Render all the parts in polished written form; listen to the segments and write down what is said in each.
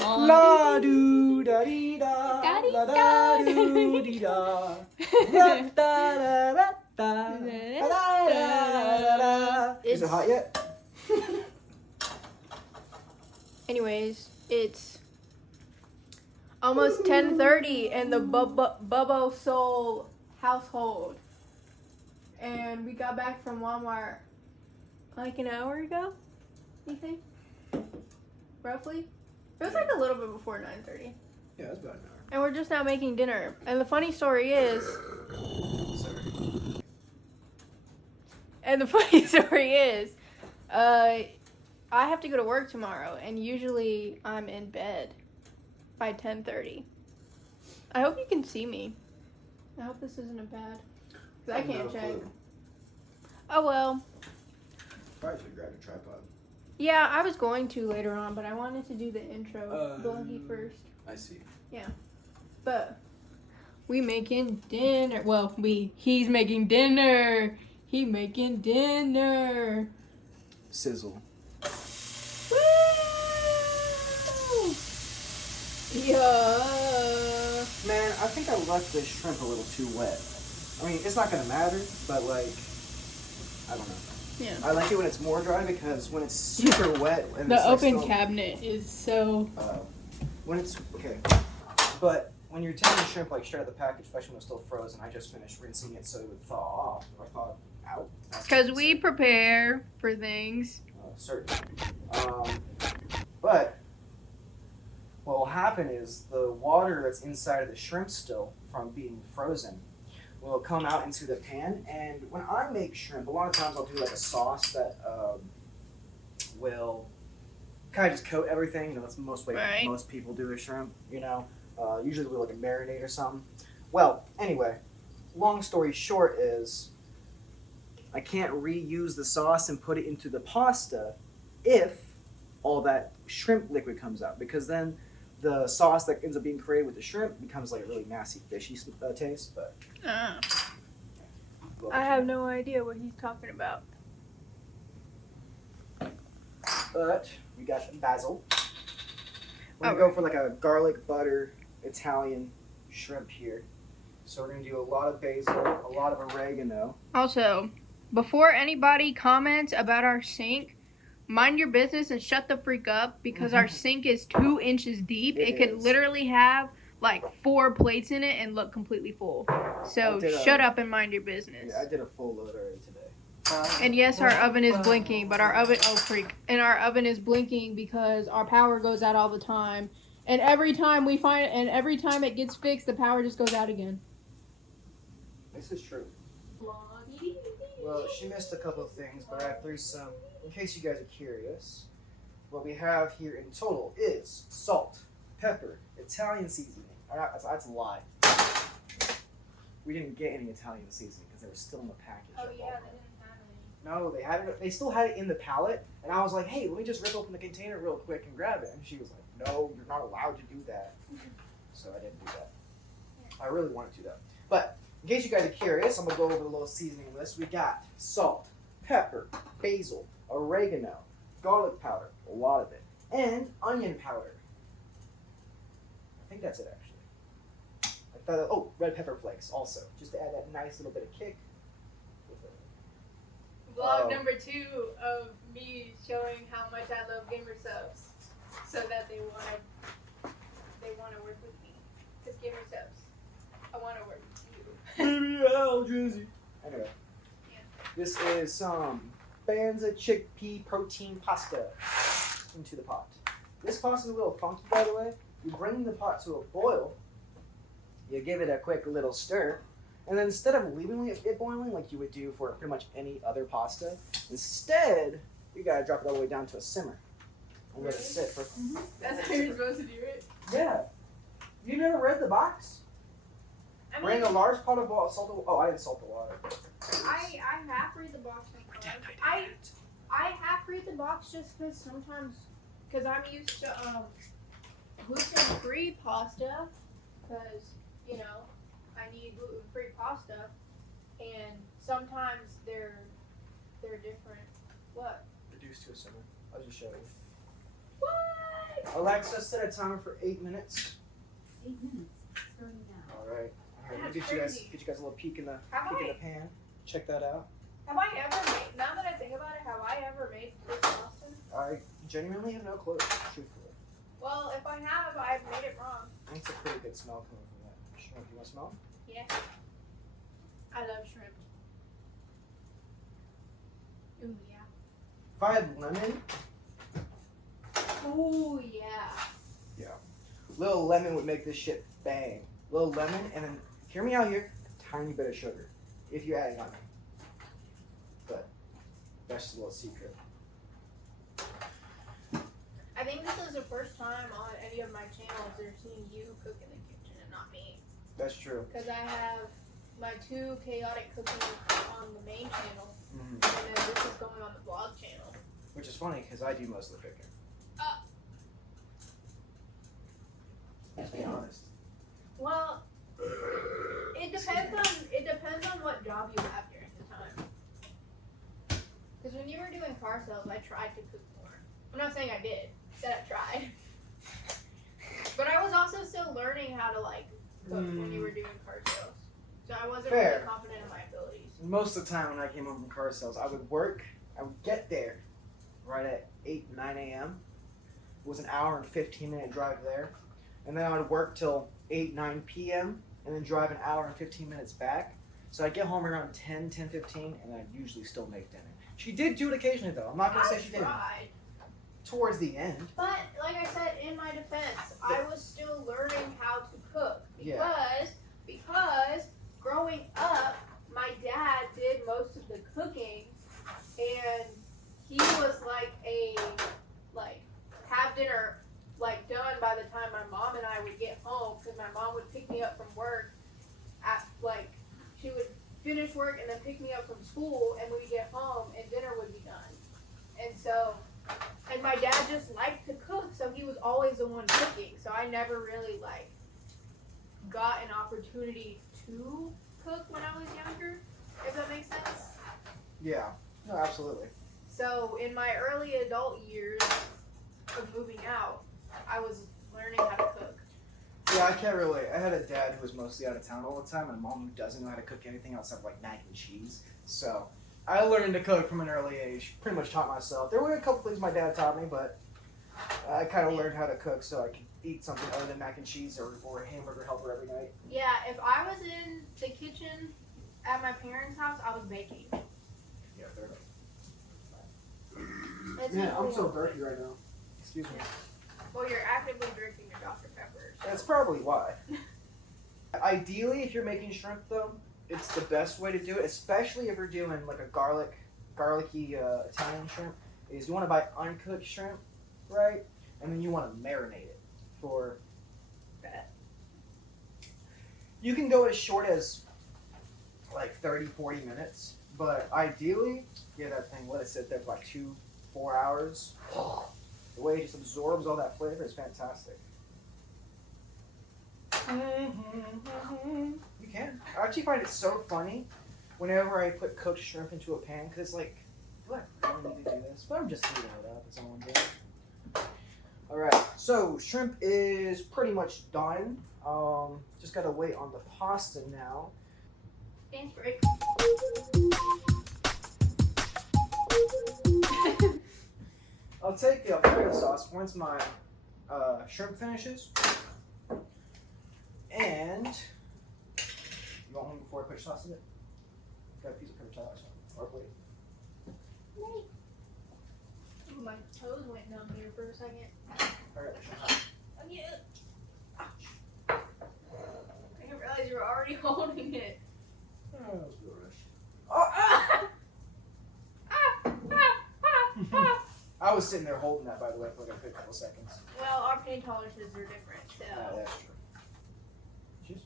La do da dee da, la da do dee da, da da da da da. Is it hot yet? Anyways, it's almost 10:30 in the Bubbo Soul household, and we got back from Walmart like an hour ago. You think? Roughly. It was like a little bit before 9:30. Yeah, it was about an hour. And we're just now making dinner. And the funny story is. Sorry. And the funny story is, I have to go to work tomorrow, and usually I'm in bed by 10:30. I hope you can see me. I hope this isn't a bad. Because I can't check. Oh well. Probably should grab a tripod. Yeah, I was going to later on, but I wanted to do the intro bloggy first. I see. Yeah. But we making dinner. Well, he's making dinner. He making dinner. Sizzle. Woo! Yeah. Man, I think I left the shrimp a little too wet. I mean, it's not gonna matter, but like, I don't know. Yeah. I like it when it's more dry because when it's super wet and The it's open like cabinet is so. When it's okay, but when you're taking the shrimp like straight out of the package, especially when it's still frozen, I just finished rinsing it so it would thaw off. Or thaw out. Because we prepare for things. Certainly. But what will happen is the water that's inside of the shrimp still from being frozen will come out into the pan, and when I make shrimp, a lot of times I'll do like a sauce that will kind of just coat everything. You know, that's the most way most people do a shrimp. You know, usually with like a marinade or something. Well, anyway, long story short is I can't reuse the sauce and put it into the pasta if all that shrimp liquid comes out, because then the sauce that ends up being created with the shrimp becomes like a really nasty fishy taste. But I have no idea what he's talking about. But we got basil. We're gonna go for like a garlic butter Italian shrimp here. So we're gonna do a lot of basil, a lot of oregano. Also, before anybody comments about our sink, mind your business and shut the freak up, because our sink is 2 inches deep. It could literally have like 4 plates in it and look completely full. So shut up and mind your business. Yeah, I did a full load already today. And yes, our oven is blinking, but our oven, and our oven is blinking because our power goes out all the time. And every time every time it gets fixed, the power just goes out again. This is true. Well, she missed a couple of things, but I threw some, in case you guys are curious. What we have here in total is salt, pepper, Italian seasoning. That's a lie. We didn't get any Italian seasoning because they were still in the package. Oh yeah, they didn't have any. No, they had it. They still had it in the pallet, and I was like, "Hey, let me just rip open the container real quick and grab it." And she was like, "No, you're not allowed to do that." So I didn't do that. I really wanted to though. But in case you guys are curious, I'm gonna go over the little seasoning list. We got salt, pepper, basil, oregano, garlic powder, a lot of it, and onion powder. I think that's it actually. Red pepper flakes also, just to add that nice little bit of kick. Vlog number 2 of me showing how much I love gamer subs, so that they want to work with me. Because gamer subs, I want to work with you. Anyway, this is some Banza chickpea protein pasta into the pot. This pasta is a little funky, by the way. You bring the pot to a boil, you give it a quick little stir, and then instead of leaving it boiling like you would do for pretty much any other pasta, instead, you gotta drop it all the way down to a simmer. And let it sit for... That's how you're supposed to do it? Yeah. You never read the box? I mean, Bring a large pot of salt. Oh, I didn't salt the water. I half read the box sometimes. I half read the box just because sometimes, because I'm used to gluten-free pasta, because, you know, I need gluten-free pasta, and sometimes they're different. What? Reduced to a simmer. I'll just show you. What? Alexa, set a timer for 8 minutes. 8 minutes. Starting now. All right. Here, let me That's get you guys crazy. a little peek in the Have peek in I- the pan. Check that out. Have I ever made? Now that I think about it, have I ever made Chris Austin? I genuinely have no clue, truthfully. Well, if I have, I've made it wrong. I think it's a pretty good smell coming from that shrimp. You want to smell? Yeah. I love shrimp. Ooh yeah. If I had lemon, Ooh yeah. little lemon would make this shit bang. Little lemon, and then hear me out here, a tiny bit of sugar, if you add lemon. But that's just a little secret. I think this is the first time on any of my channels they're seeing you cook in the kitchen and not me. That's true. Because I have my 2 chaotic cooking on the main channel, Mm-hmm. and then this is going on the vlog channel. Which is funny because I do most of the cooking. Let's be honest. Well, it depends on what job you have during the time. Because when you were doing car sales, I tried to cook more. I'm not saying I did. I said I tried. But I was also still learning how to like cook when you were doing car sales. So I wasn't Fair. really confident in my abilities. Most of the time when I came home from car sales, I would work. I would get there right at 8, 9 a.m. It was an hour and 15-minute drive there. And then I would work till 8, 9 p.m. and then drive an hour and 15 minutes back. So I'd get home around 10, 10:15, and I'd usually still make dinner. She did do it occasionally though. I'm not going to say she didn't. tried. Towards the end. But like I said, in my defense, I was still learning how to cook Yeah. because growing up, my dad did most of the cooking, and he was like have dinner done by the time my mom and I would get home, because my mom would pick me up from work at she would finish work and then pick me up from school, and we'd get home and dinner would be done. And so, and my dad just liked to cook, so he was always the one cooking. So I never really got an opportunity to cook when I was younger, if that makes sense. Yeah. No, absolutely. So in my early adult years of moving out, I was learning how to cook. Yeah, I can't relate. I had a dad who was mostly out of town all the time, and a mom who doesn't know how to cook anything outside of mac and cheese. So I learned to cook from an early age. Pretty much taught myself. There were a couple things my dad taught me, but I kind of learned how to cook so I could eat something other than mac and cheese or a hamburger helper every night. Yeah, if I was in the kitchen at my parents' house, I was baking. Yeah, fair enough. It's Yeah, I'm equally so hard. thirsty right now. Excuse me. Well, you're actively drinking your Dr. Pepper. So. That's probably why. Ideally, if you're making shrimp, though, it's the best way to do it, especially if you're doing a garlicky Italian shrimp, is you want to buy uncooked shrimp, right? And then you want to marinate it for that. You can go as short as 30, 40 minutes, but ideally, that thing, let it sit there for 2-4 hours. The way it just absorbs all that flavor is fantastic. You can. I actually find it so funny whenever I put cooked shrimp into a pan, because it's do I really need to do this? But I'm just heating it up. That's all I'm doing. Alright, so shrimp is pretty much done. Just gotta wait on the pasta now. Dance break. I'll take the Alfredo sauce once my shrimp finishes. And you want one before I put sauce in it? Got a piece of paper towel or plate. Ooh, my toes went numb here for a second. Alright, Oh, yeah. I didn't realize you were already holding it. I was sitting there holding that, by the way, for a good couple seconds. Well, our pain tolerances are different, so That's true. Cheers.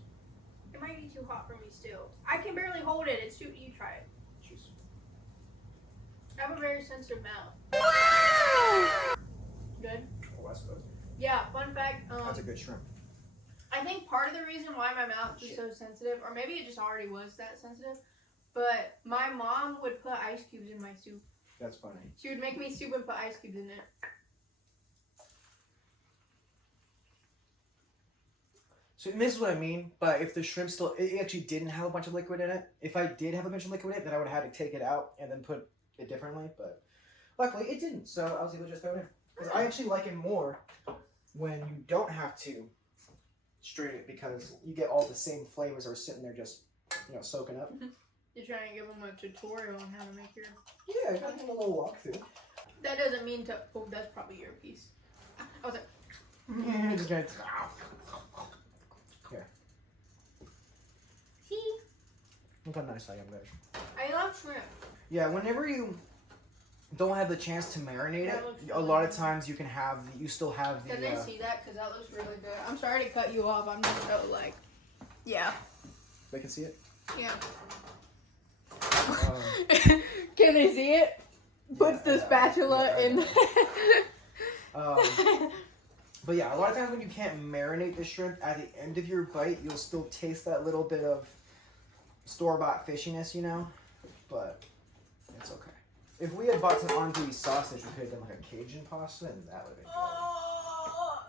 it might be too hot for me still. I can barely hold it. It's too. You try it. Cheers. I have a very sensitive mouth. Good. Oh, I suppose. Yeah. Fun fact. That's a good shrimp. I think part of the reason why my mouth is so sensitive, or maybe it just already was that sensitive, but my mom would put ice cubes in my soup. That's funny. She would make me soup and put ice cubes in it. So this is what I mean. But if the shrimp still, it actually didn't have a bunch of liquid in it. If I did have a bunch of liquid in it, then I would have had to take it out and then put it differently. But luckily, it didn't. So I was able to just throw it in. Because I actually like it more when you don't have to strain it because you get all the same flavors that are sitting there just, soaking up. You're trying to give them a tutorial on how to make your. Yeah, I got a little walkthrough. That doesn't mean to. Oh, that's probably your piece. I was like. Yeah, just gonna. Here. See? Look how nice I am, guys. I love shrimp. Yeah, whenever you don't have the chance to marinate That it, looks a really lot of good. times you still have the. Can they see that? Because that looks really good. I'm sorry to cut you off. I'm just so like. Yeah. They can see it. Yeah. Um, Can they see it? Puts the spatula in. But yeah, a lot of times when you can't marinate the shrimp, at the end of your bite, you'll still taste that little bit of store-bought fishiness, But it's okay. If we had bought some andouille sausage, we could have done like a Cajun pasta, and that would have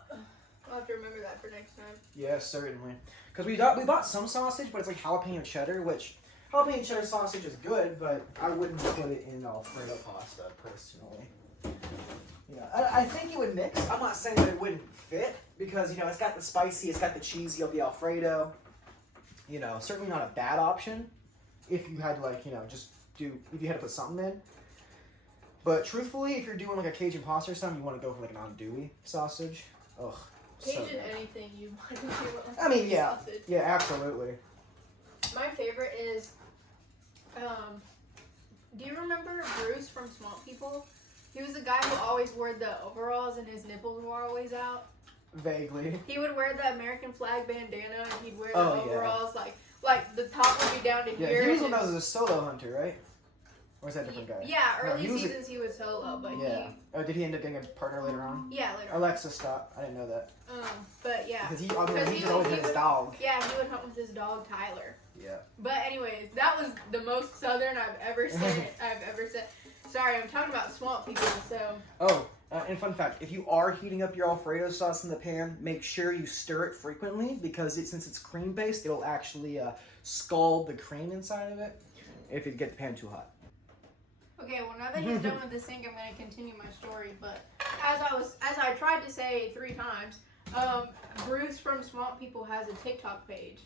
been good. I'll have to remember that for next time. Yeah, certainly. Because we bought some sausage, but it's like jalapeno cheddar, which jalapeno cheddar sausage is good, but I wouldn't put it in Alfredo pasta personally. I think it would mix. I'm not saying that it wouldn't fit because it's got the spicy, it's got the cheesy of the Alfredo. Certainly not a bad option if you had to if you had to put something in. But truthfully, if you're doing like a Cajun pasta or something, you want to go for like an andouille sausage. Ugh. Cajun So good. anything you want to do. I mean, yeah. Sausage. Yeah, absolutely. My favorite is, do you remember Bruce from Swamp People? He was the guy who always wore the overalls and his nipples were always out. Vaguely. He would wear the American flag bandana and he'd wear the Oh, yeah. overalls like the top would be down to Yeah, here. he was and one that was a solo hunter, right? Or was that a different guy? Yeah, No, early he was seasons he was solo, but Yeah. Oh, did he end up getting a partner later on? yeah, later on. Alexa, stop. I didn't know that. But yeah. Because he Because just always had his dog. Yeah, he would hunt with his dog Tyler. Yeah. But anyways, that was the most southern I've ever said. Sorry, I'm talking about Swamp People, so. Oh, and fun fact, if you are heating up your Alfredo sauce in the pan, make sure you stir it frequently because since it's cream-based, it'll actually scald the cream inside of it if you get the pan too hot. Okay, well now that he's done with the sink, I'm going to continue my story. But as I tried to say 3 times, Bruce from Swamp People has a TikTok page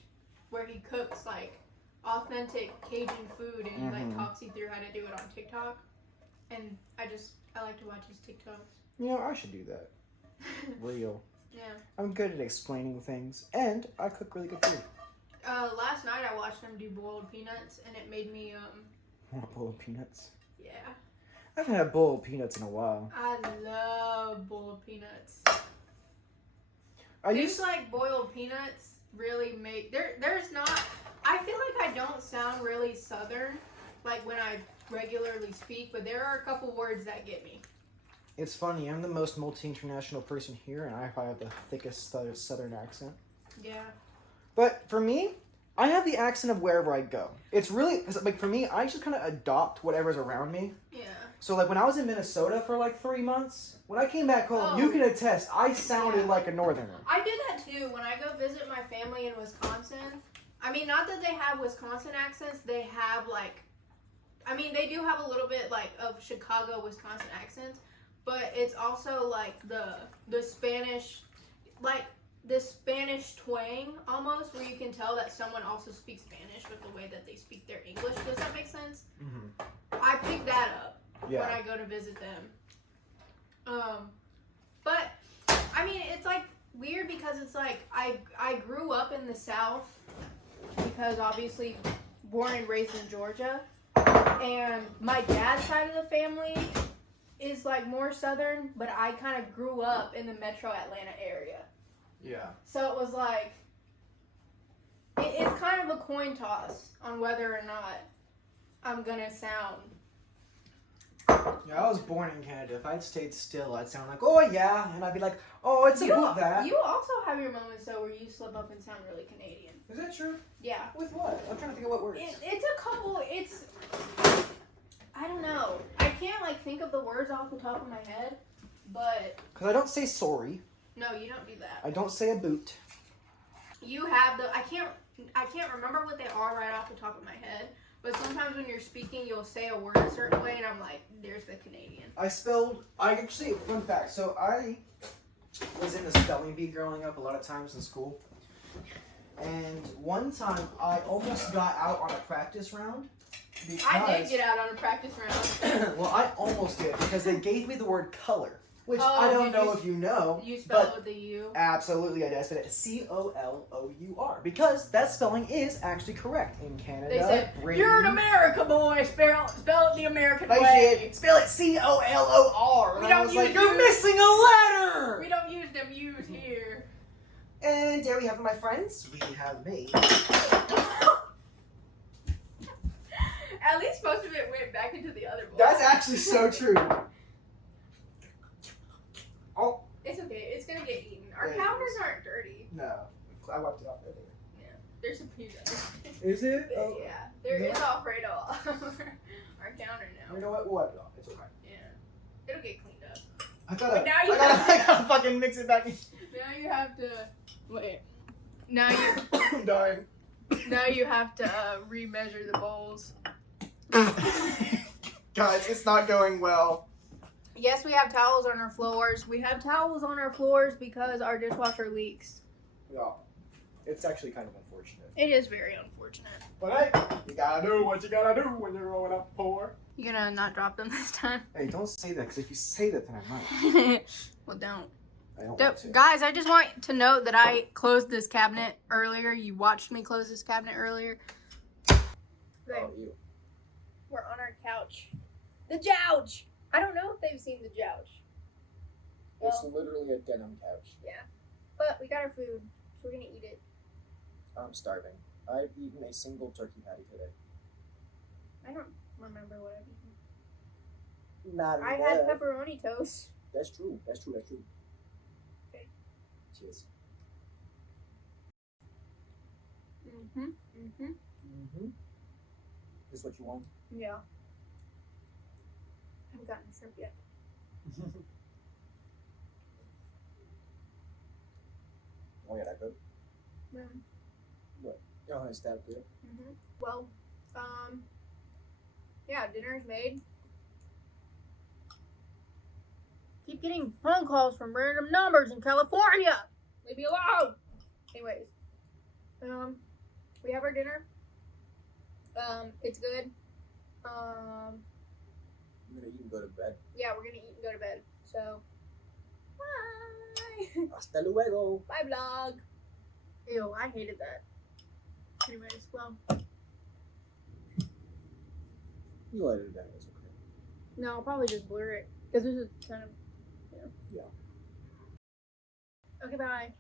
where he cooks like authentic Cajun food and like talks you through how to do it on TikTok. And I like to watch his TikToks. I should do that. Real. Yeah. I'm good at explaining things, and I cook really good food. Last night I watched him do boiled peanuts, and it made me Want a bowl of peanuts? yeah. I haven't had a bowl of peanuts in a while. I love boiled peanuts. I Things used like boiled peanuts really make there's not. I feel like I don't sound really southern, like when I regularly speak, but there are a couple words that get me. It's funny. I'm the most multi-international person here, and I probably have the thickest southern accent. Yeah. But for me, I have the accent of wherever I go. It's really like for me, I just kind of adopt whatever's around me. Yeah. So like when I was in Minnesota for like 3 months, when I came back home, Oh. you can attest, I sounded Yeah. like a northerner. I do that too when I go visit my family in Wisconsin. I mean, not that they have Wisconsin accents, they have like, I mean, they do have a little bit like of Chicago, Wisconsin accents, but it's also like the Spanish, like the Spanish twang almost, where you can tell that someone also speaks Spanish with the way that they speak their English. Does that make sense? Mm-hmm. I pick that up Yeah. when I go to visit them. But I mean, it's like weird because it's like I grew up in the South because obviously born and raised in Georgia, and my dad's side of the family is like more southern, but I kind of grew up in the metro Atlanta area. Yeah. So it was like, it's kind of a coin toss on whether or not I'm gonna sound. Yeah, I was born in Canada. If I'd stayed still, I'd sound like, oh yeah, and I'd be like, oh, it's about that. You also have your moments though where you slip up and sound really Canadian. Is that true? Yeah. With what? I'm trying to think of what words. It's a couple. I don't know. I can't like think of the words off the top of my head, but Because I don't say sorry. no, you don't do that. I don't say a boot. You have the I can't remember what they are right off the top of my head. But sometimes when you're speaking, you'll say a word a certain way, and I'm like, there's the Canadian. I actually, fun fact, so I was in the spelling bee growing up a lot of times in school. And one time, I almost got out on a practice round. Because, I did get out on a practice round. well, I almost did, because they gave me the word color. Which I don't know if you know. You spell it with the U? Absolutely, I did. I spelled it COLOUR. Because that spelling is actually correct in Canada. They said, Britain. you're an America boy, spell it the American I way. did. Spell it COLOR. We And I don't was use like, you're U's. missing a letter! We don't use them U's here. And there we have my friends. We have me. At least most of it went back into the other bowl. That's actually so true. Oh. It's okay. It's gonna get eaten. Our Yeah, counters aren't dirty. No. I wiped it off earlier. Yeah. There's some pizza. Is it? Oh. Yeah. There Yeah. is Alfredo all over our counter now. You know what? We'll wipe it off. It's okay. Yeah. It'll get cleaned up. I gotta, Now you I gotta fucking mix it back in. Now you have to wait. Now you I'm dying. now you have to remeasure the bowls. Guys, it's not going well. Yes, we have towels on our floors. We have towels on our floors because our dishwasher leaks. Yeah. It's actually kind of unfortunate. It is very unfortunate. But hey, you gotta do what you gotta do when you're growing up poor. You gonna not drop them this time? Hey, don't say that, because if you say that, then I might. Well, don't. I don't want to. Guys, I just want to note that I closed this cabinet earlier. You watched me close this cabinet earlier. Oh, you. We're on our couch. The Jouch! I don't know if they've seen the Jouch. It's literally a denim couch. But we got our food, so we're gonna eat it. I'm starving. I've eaten a single turkey patty today. I don't remember what I've eaten. Not I had pepperoni toast. That's true. That's true. Okay. Cheers. Mm-hmm. This what you want? Yeah. I haven't gotten shrimp yet. Oh yeah, that good. Mm-hmm. What? Oh, is that good? Well, yeah, dinner's made. Keep getting phone calls from random numbers in California. Leave me alone. Anyways, we have our dinner. It's good. You're gonna eat and go to bed. Yeah, we're gonna eat and go to bed. So, bye. Hasta luego. Bye, vlog. Ew, I hated that. Anyways, well, You edited that. It's okay. no, I'll probably just blur it because this is kind of, Yeah. Okay, bye.